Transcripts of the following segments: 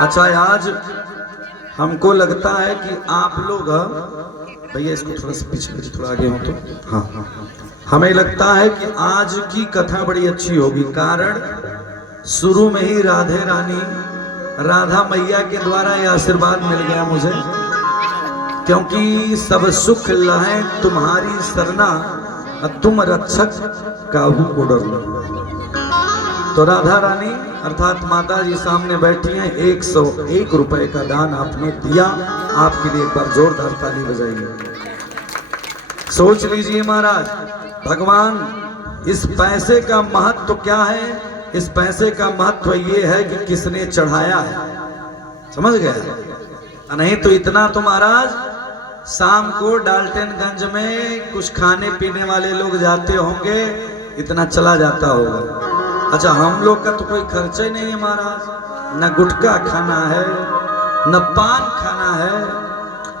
अच्छा, आज हमको लगता है कि आप लोग, भैया इसको थोड़ा सा पीछे, थोड़ा आगे हो तो, हाँ हाँ, हमें लगता है कि आज की कथा बड़ी अच्छी होगी। कारण शुरू में ही राधे रानी, राधा मैया के द्वारा ये आशीर्वाद मिल गया मुझे, क्योंकि सब सुख लहे तुम्हारी सरना, तुम रक्षक काहू को डरना। तो राधा रानी अर्थात माता जी सामने बैठी हैं। 101 रुपए का दान आपने दिया, आपके लिए एक बार जोरदार ताली बजाइए। सोच लीजिए महाराज, भगवान इस पैसे का महत्व क्या है? इस पैसे का महत्व ये है कि किसने चढ़ाया है, समझ गए? नहीं तो इतना तो महाराज शाम को डाल्टनगंज में कुछ खाने पीने वाले लोग जाते होंगे, इतना चला जाता होगा। अच्छा, हम लोग का तो कोई खर्चा ही नहीं है महाराज, न गुटखा खाना है न पान खाना है।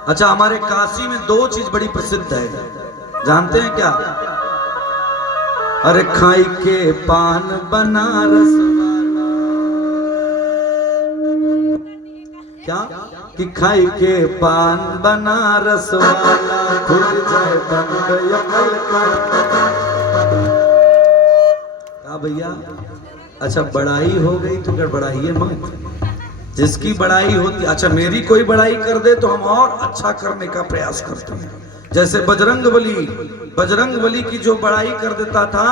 अच्छा, हमारे काशी में 2 चीज बड़ी प्रसिद्ध है, जानते हैं क्या? अरे खाई के पान बनारस क्या कि खाई के पान बनारस वाला खुल जाए बंद अकल का भैया। अच्छा, बड़ाई हो गई तो गड़बड़ाइए मत, जिसकी बड़ाई होती। अच्छा, मेरी कोई बड़ाई कर दे तो हम और अच्छा करने का प्रयास करते हैं। जैसे बजरंग बली की जो बड़ाई कर देता था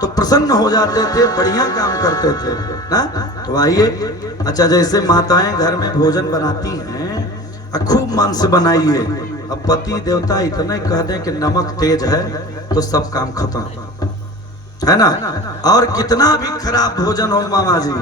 तो प्रसन्न हो जाते थे, बढ़िया काम करते थे ना। तो आइए, अच्छा जैसे माताएं घर में भोजन बनाती हैं, खूब मन से बनाइए। अब पति देवता इतने कह दें कि नमक तेज है तो सब काम खत्म, है ना। और कितना भी खराब भोजन हो मामा जी,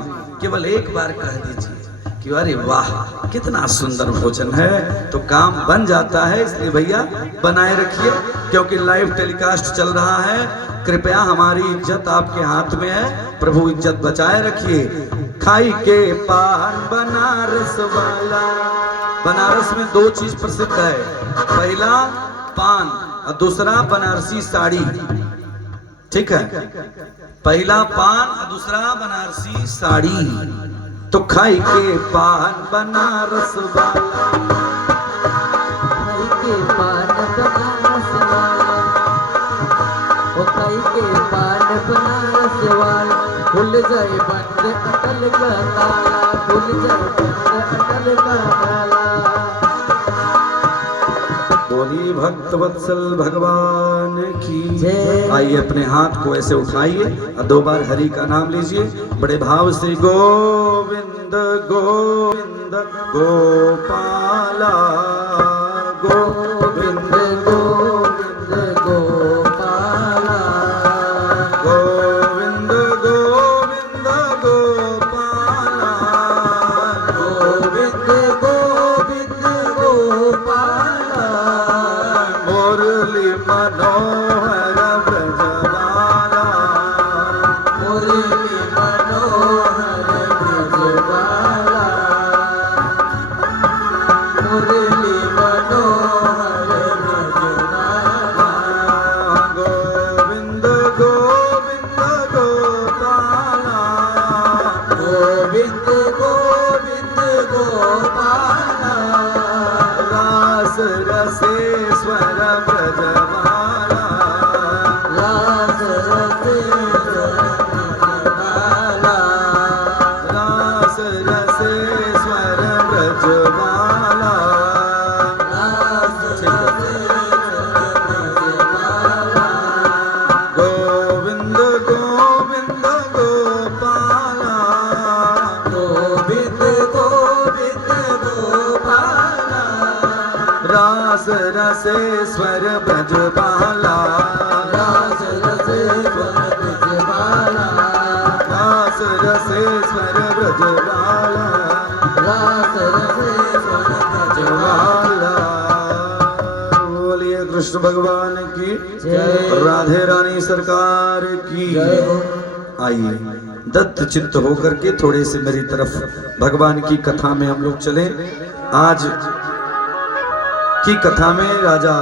केवल एक बार कह दीजिए कि अरे वाह कितना सुंदर भोजन है, तो काम बन जाता है। इसलिए भैया बनाए रखिए, क्योंकि लाइव टेलीकास्ट चल रहा है। कृपया हमारी इज्जत आपके हाथ में है, प्रभु इज्जत बचाए रखिए। खाई के पान बनारस वाला, बनारस में 2 चीज प्रसिद्ध है, पहला पान और दूसरा बनारसी साड़ी। ठीक है, पहला पान और दूसरा बनारसी साड़ी। तो खाई के पान बनारस वाला, खाई के पान बनारस वाला, ओ खाई के पान बनारस वाला, खुल जाए बंद अटल का ताला, खुल जाए बंद अटल का ताला। बोली भक्त वत्सल भगवान की जय। आइए, अपने हाथ को ऐसे उठाइए और 2 बार हरि का नाम लीजिए बड़े भाव से। गोविंद गोविंद गोपाला, गोविंद गोविंद गोपाला, गोविंद गोविंद गोपाला, गोविंद गोविंद गोपाला, मुरली मनोहर ब्रजबाला, मुरली मनोहर ब्रजबाला, मुरली मनोहर ब्रजबाला, गोविंद गोविंद गोपाला, गोविंद गोविंद गोपाला, रास रसेश्वर ब्रजबाला, रास रसेश्वर ब्रजबाला, रास रसेश्वर ब्रजबाला, रास रसेश्वर ब्रजबाला, गोविंद गोविंद गोपाला, गोविंद गोविंद गोपाला, रास रसेश्वर ब्रजबाला, रास रसेश्वर ब्रजबाला, रास रसेश्वर ब्रजबाला, रास रसेश्वर ब्रजबाला। बोलिए कृष्ण भगवान की जय, राधे रानी सरकार की जय। आइए, दत्त चित्त होकर के थोड़े से मेरी तरफ भगवान की कथा में हम लोग चले। आज की कथा में राजा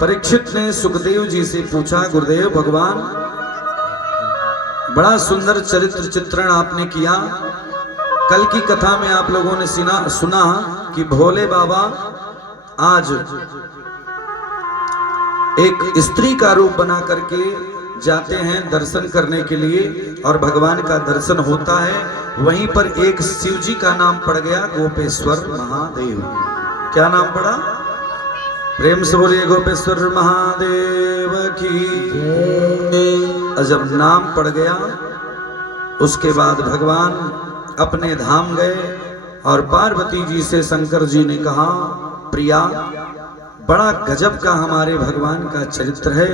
परीक्षित ने सुखदेव जी से पूछा, गुरुदेव भगवान बड़ा सुंदर चरित्र चित्रण आपने किया, कल की कथा में आप लोगों ने सुना कि भोले बाबा आज एक स्त्री का रूप बना करके जाते हैं दर्शन करने के लिए और भगवान का दर्शन होता है। वहीं पर एक शिव जी का नाम पड़ गया गोपेश्वर महादेव। क्या नाम पड़ा? प्रेम से बोलिए गोपेश्वर महादेव की। जब नाम पड़ गया उसके बाद भगवान अपने धाम गए और पार्वती जी से शंकर जी ने कहा, प्रिया बड़ा गजब का हमारे भगवान का चरित्र है।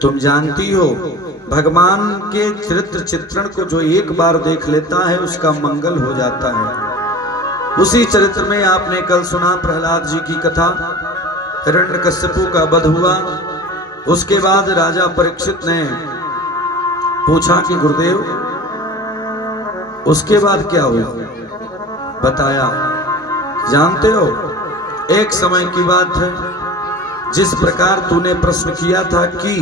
तुम जानती हो भगवान के चरित्र चित्रण को जो एक बार देख लेता है उसका मंगल हो जाता है। उसी चरित्र में आपने कल सुना प्रहलाद जी की कथा। हिरण्यकश्यपु का वध हुआ। उसके बाद राजा परीक्षित ने पूछा कि गुरुदेव उसके बाद क्या हुआ? बताया। जानते हो एक समय की बात है, जिस प्रकार तूने प्रश्न किया था कि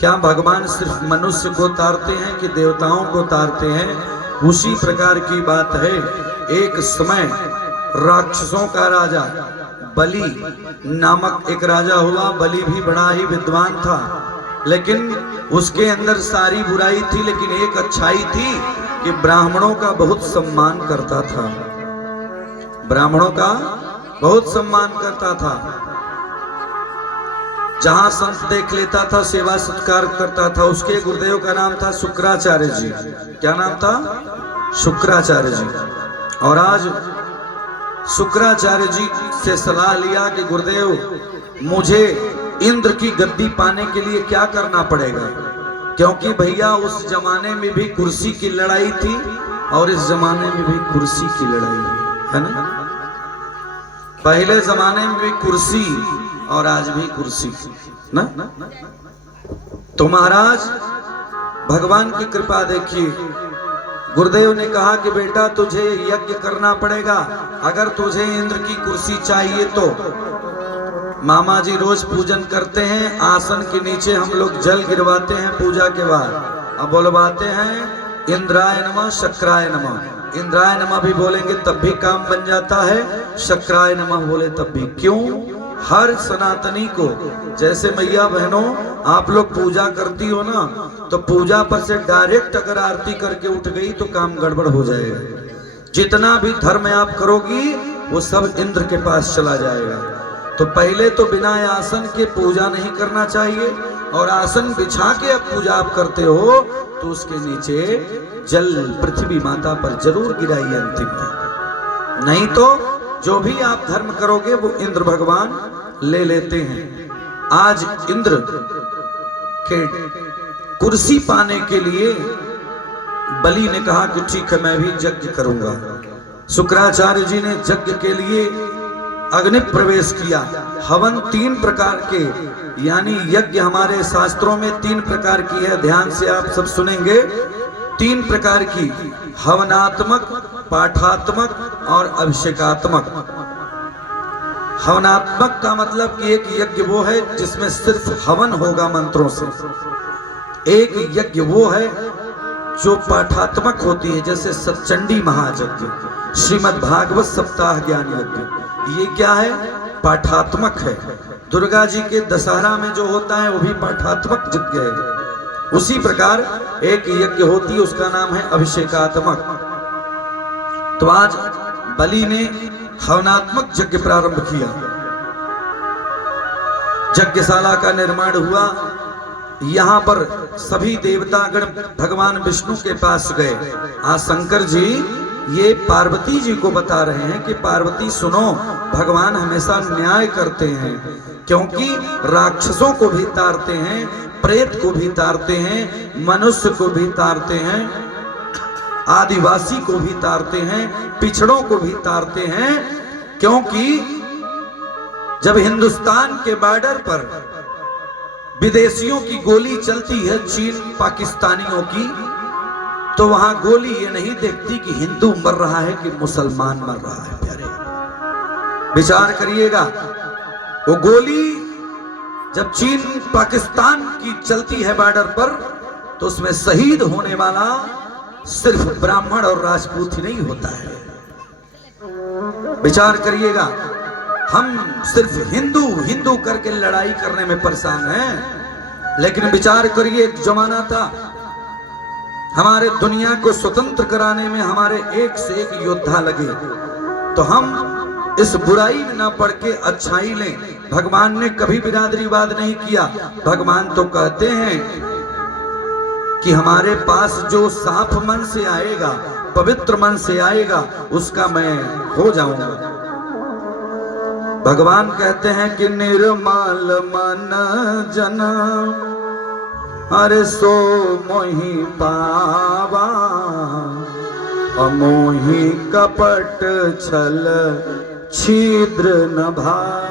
क्या भगवान सिर्फ मनुष्य को तारते हैं कि देवताओं को तारते हैं, उसी प्रकार की बात है। एक समय राक्षसों का राजा बलि नामक एक राजा हुआ। बलि भी बड़ा ही विद्वान था, लेकिन उसके अंदर सारी बुराई थी, लेकिन एक अच्छाई थी कि ब्राह्मणों का बहुत सम्मान करता था। ब्राह्मणों का बहुत सम्मान करता था। जहां संत देख लेता था सेवा सत्कार करता था। उसके गुरुदेव का नाम था शुक्राचार्य जी। क्या नाम था? शुक्राचार्य जी। और आज शुक्राचार्य जी से सलाह लिया कि गुरुदेव मुझे इंद्र की गद्दी पाने के लिए क्या करना पड़ेगा, क्योंकि भैया उस जमाने में भी कुर्सी की लड़ाई थी और इस जमाने में भी कुर्सी की लड़ाई है ना। पहले जमाने में भी कुर्सी और आज भी कुर्सी ना। तो महाराज भगवान की कृपा देखिए, गुरुदेव ने कहा कि बेटा तुझे यज्ञ करना पड़ेगा अगर तुझे इंद्र की कुर्सी चाहिए तो। मामा जी रोज पूजन करते हैं, आसन के नीचे हम लोग जल गिरवाते हैं पूजा के बाद। अब बोलवाते हैं इंद्राय नमः शक्राय नमः। इंद्राय नमः भी बोलेंगे तब भी काम बन जाता है, शक्राय नमः बोले तब भी। क्यों? हर सनातनी को, जैसे मैया बहनों आप लोग पूजा करती हो ना, तो पूजा पर से डायरेक्ट अगर आरती करके उठ गई तो काम गड़बड़ हो जाएगा। जितना भी धर्म आप करोगी वो सब इंद्र के पास चला जाएगा। तो पहले तो बिना आसन के पूजा नहीं करना चाहिए, और आसन बिछा के अब पूजा आप करते हो तो उसके नीचे जल पृथ्वी माता पर जरूर गिराइए अंतिम में। नहीं तो जो भी आप धर्म करोगे वो इंद्र भगवान ले लेते हैं। आज इंद्र के कुर्सी पाने के लिए बलि ने कहा कि ठीक है मैं भी यज्ञ करूंगा। शुक्राचार्य जी ने यज्ञ के लिए अग्नि प्रवेश किया। हवन 3 प्रकार के, यानी यज्ञ हमारे शास्त्रों में 3 प्रकार की है। ध्यान से आप सब सुनेंगे। 3 प्रकार की, हवनात्मक, पाठात्मक और अभिषेकात्मक। हवनात्मक का मतलब कि एक यज्ञ वो है जिसमें सिर्फ हवन होगा मंत्रों से। एक यज्ञ वो है जो पाठात्मक होती है, जैसे सतचंडी महायज्ञ, श्रीमद् भागवत सप्ताह ज्ञान यज्ञ। ये क्या है? पाठात्मक है। दुर्गा जी के दशहरा में जो होता है वो भी पाठात्मक यज्ञ है। उसी प्रकार एक यज्ञ होती है उसका नाम है अभिषेकात्मक। तो आज बलि ने हवनात्मक यज्ञ प्रारंभ किया। यज्ञशाला का निर्माण हुआ। यहाँ पर सभी देवतागण भगवान विष्णु के पास गए। आज शंकर जी ये पार्वती जी को बता रहे हैं कि पार्वती सुनो, भगवान हमेशा न्याय करते हैं, क्योंकि राक्षसों को भी तारते हैं, प्रेत को भी तारते हैं, मनुष्य को भी तारते हैं, आदिवासी को भी तारते हैं, पिछड़ों को भी तारते हैं। क्योंकि जब हिंदुस्तान के बॉर्डर पर विदेशियों की गोली चलती है, चीन पाकिस्तानियों की, तो वहां गोली ये नहीं देखती कि हिंदू मर रहा है कि मुसलमान मर रहा है। प्यारे विचार करिएगा, वो गोली जब चीन पाकिस्तान की चलती है बॉर्डर पर, तो उसमें शहीद होने वाला सिर्फ ब्राह्मण और राजपूत ही नहीं होता है। विचार करिएगा, हम सिर्फ हिंदू हिंदू करके लड़ाई करने में परेशान हैं, लेकिन विचार करिए एक जमाना था हमारे दुनिया को स्वतंत्र कराने में हमारे एक से एक योद्धा लगे, तो हम इस बुराई में ना पड़ के अच्छाई लें। भगवान ने कभी बिरादरीवाद नहीं किया। भगवान तो कहते हैं कि हमारे पास जो साफ मन से आएगा, पवित्र मन से आएगा, उसका मैं हो जाऊंगा। भगवान कहते हैं कि निर्मल मन जन अरे सो मोहि पावा, अमोहि कपट छल छिद्र न भावा।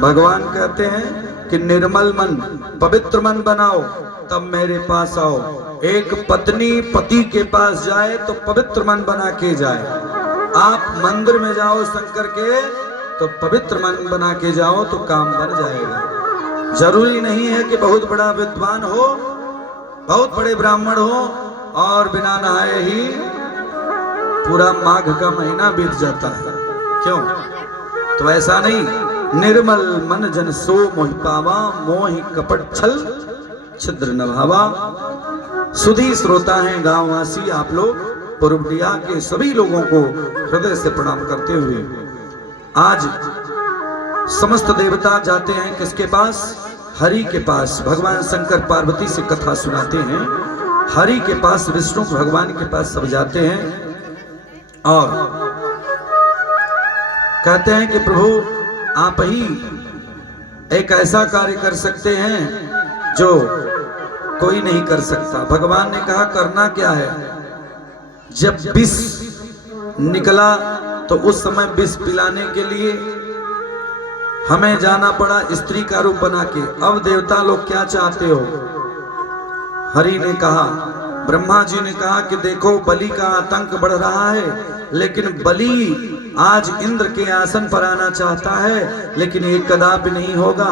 भगवान कहते हैं कि निर्मल मन, पवित्र मन बनाओ, तब मेरे पास आओ। एक पत्नी पति के पास जाए तो पवित्र मन बना के जाए। आप मंदिर में जाओ शंकर के तो पवित्र मन बना के जाओ तो काम बन जाएगा। जरूरी नहीं है कि बहुत बड़ा विद्वान हो, बहुत बड़े ब्राह्मण हो और बिना नहाए ही पूरा माघ का महीना बीत जाता है। क्यों? तो ऐसा नहीं। निर्मल मन जन सो मोहि पावा, मोहि कपट छल छिद्र न भावा। सुधी श्रोता हैं गांववासी आप लोग, पुरबटिया के सभी लोगों को हृदय से प्रणाम करते हुए आज समस्त देवता जाते हैं किसके पास? हरि के पास। भगवान शंकर पार्वती से कथा सुनाते हैं। हरि के पास, विष्णु भगवान के पास सब जाते हैं और कहते हैं कि प्रभु आप ही एक ऐसा कार्य कर सकते हैं जो कोई नहीं कर सकता। भगवान ने कहा करना क्या है? जब विष निकला तो उस समय विष पिलाने के लिए हमें जाना पड़ा स्त्री का रूप बना के। अब देवता लोग क्या चाहते हो? हरि ने कहा, ब्रह्मा जी ने कहा कि देखो बलि का आतंक बढ़ रहा है, लेकिन बलि आज इंद्र के आसन पर आना चाहता है, लेकिन ये कदापि नहीं होगा।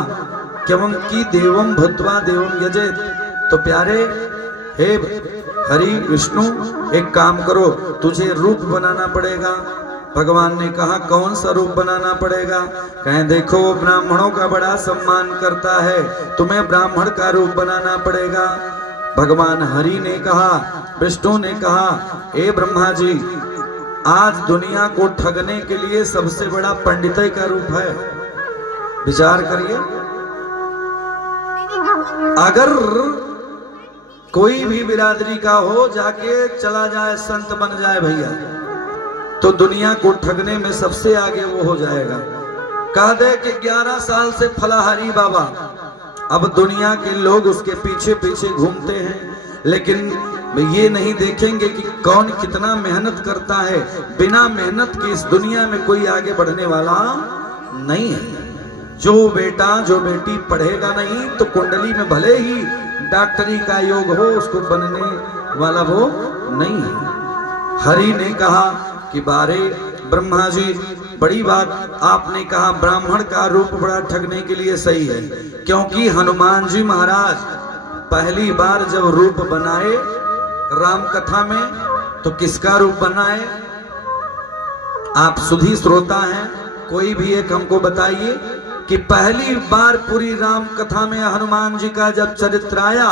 क्यों कि देवम भूत्वा देवम यजेत। तो प्यारे हे हरि विष्णु, एक काम करो, तुझे रूप बनाना पड़ेगा। भगवान ने कहा कौन सा रूप बनाना पड़ेगा? कहें देखो वो ब्राह्मणों का बड़ा सम्मान करता है, तुम्हें ब्राह्मण का रूप बनाना पड़ेगा। भगवान हरि ने कहा, विष्णु ने कहा, ए ब्रह्मा जी, आज दुनिया को ठगने के लिए सबसे बड़ा पंडितई का रूप है। विचार करिए, अगर कोई भी बिरादरी का हो जाके चला जाए, संत बन जाए भैया, तो दुनिया को ठगने में सबसे आगे वो हो जाएगा। कह दे कि 11 साल से फलाहारी बाबा, अब दुनिया के लोग उसके पीछे पीछे घूमते हैं, लेकिन ये नहीं देखेंगे कि कौन कितना मेहनत करता है। बिना मेहनत के इस दुनिया में कोई आगे बढ़ने वाला नहीं है। जो बेटा जो बेटी पढ़ेगा नहीं तो कुंडली में भले ही डॉक्टरी का योग हो, उसको बनने वाला वो नहीं है। हरि ने कहा कि बारे ब्रह्मा जी, बड़ी बात आपने कहा, ब्राह्मण का रूप बड़ा ठगने के लिए सही है। क्योंकि हनुमान जी महाराज पहली बार जब रूप बनाए राम कथा में, तो किसका रूप बनाए? आप सुधी श्रोता हैं, कोई भी एक हमको बताइए कि पहली बार पूरी राम कथा में हनुमान जी का जब चरित्र आया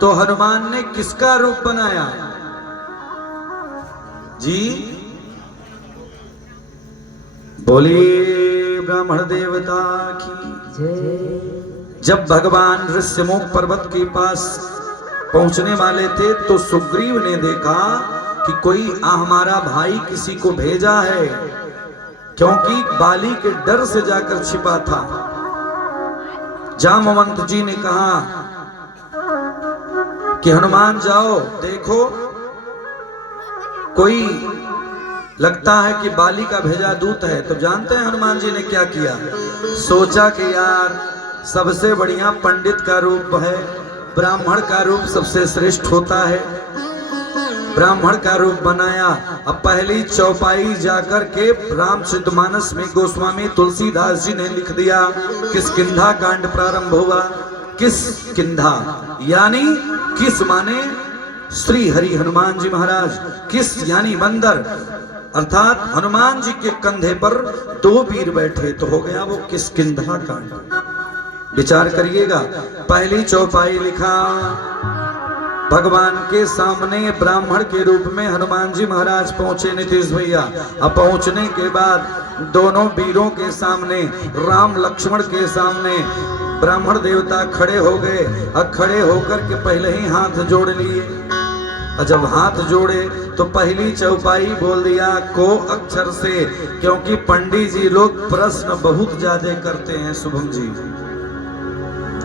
तो हनुमान ने किसका रूप बनाया जी? बोलिए ब्राह्मण देवता की जय। जब भगवान ऋष्यमुख पर्वत के पास पहुंचने वाले थे तो सुग्रीव ने देखा कि कोई हमारा भाई किसी को भेजा है, क्योंकि बाली के डर से जाकर छिपा था। जामवंत जी ने कहा कि हनुमान जाओ देखो, कोई लगता है कि बाली का भेजा दूत है। तो जानते हैं हनुमान जी ने क्या किया? सोचा कि यार सबसे बढ़िया पंडित का रूप है, ब्राह्मण का रूप सबसे श्रेष्ठ होता है। ब्राह्मण का रूप बनाया। अब पहली चौपाई जाकर के रामचरितमानस में गोस्वामी तुलसीदास जी ने लिख दिया, किष्किंधा कांड प्रारंभ हुआ। किष्किंधा यानी किस माने श्री हरि हनुमान जी महाराज किस यानी बंदर अर्थात हनुमान जी के कंधे पर दो वीर बैठे, तो हो गया वो किष्किंधा कांड। विचार करिएगा। पहली चौपाई लिखा, भगवान के सामने ब्राह्मण के रूप में हनुमान जी महाराज पहुंचे नीतीश भैया। अब पहुंचने के बाद दोनों वीरों के सामने, राम लक्ष्मण के सामने ब्राह्मण देवता खड़े हो गए। अब खड़े होकर के पहले ही हाथ जोड़ लिए। और जब हाथ जोड़े तो पहली चौपाई बोल दिया को अक्षर से, क्योंकि पंडित जी लोग प्रश्न बहुत ज्यादा करते हैं। शुभम जी,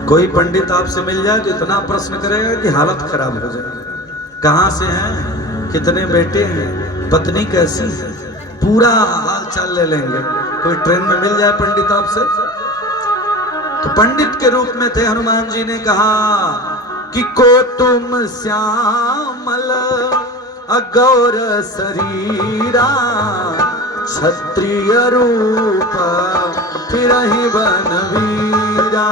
कोई पंडित आपसे मिल जाए तो इतना प्रश्न करेगा कि हालत खराब हो जाए। कहाँ से हैं, कितने बेटे हैं, पत्नी कैसी है, पूरा हाल चाल ले लेंगे। कोई ट्रेन में मिल जाए पंडित आपसे, तो पंडित के रूप में थे हनुमान जी ने कहा कि को तुम श्यामल अगौर शरीरा, क्षत्रिय रूप फिर ही बनवीरा।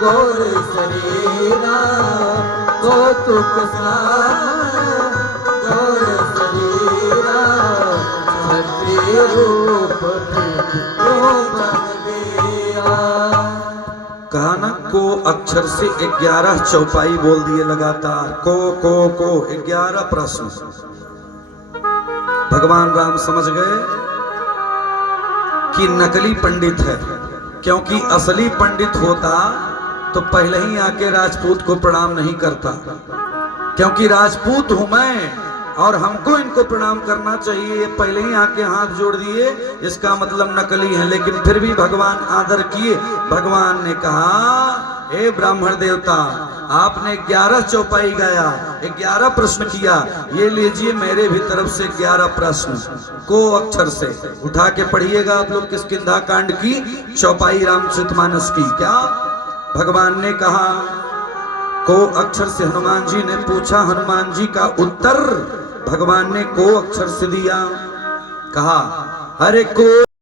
गौर शरीरा कौतुक गौर शरीरा, क्षत्रिय रूप कहा ना, को अक्षर से 11 चौपाई बोल दिए लगातार। को 11 प्रश्न। भगवान राम समझ गए कि नकली पंडित है, क्योंकि असली पंडित होता तो पहले ही आके राजपूत को प्रणाम नहीं करता। क्योंकि राजपूत हूं मैं और हमको इनको प्रणाम करना चाहिए, पहले ही आके हाथ जोड़ दिए, इसका मतलब नकली है। लेकिन फिर भी भगवान आदर किए। भगवान ने कहा, हे ब्राह्मण देवता, आपने 11 चौपाई गाया, 11 प्रश्न किया, ये लीजिए मेरे भी तरफ से 11 प्रश्न को अक्षर से। उठा के पढ़िएगा आप लोग किष्किंधा कांड की चौपाई रामचरितमानस की। क्या भगवान ने कहा, को अक्षर से हनुमान जी ने पूछा, हनुमान जी का उत्तर भगवान ने को अक्षर से दिया। कहा, अरे को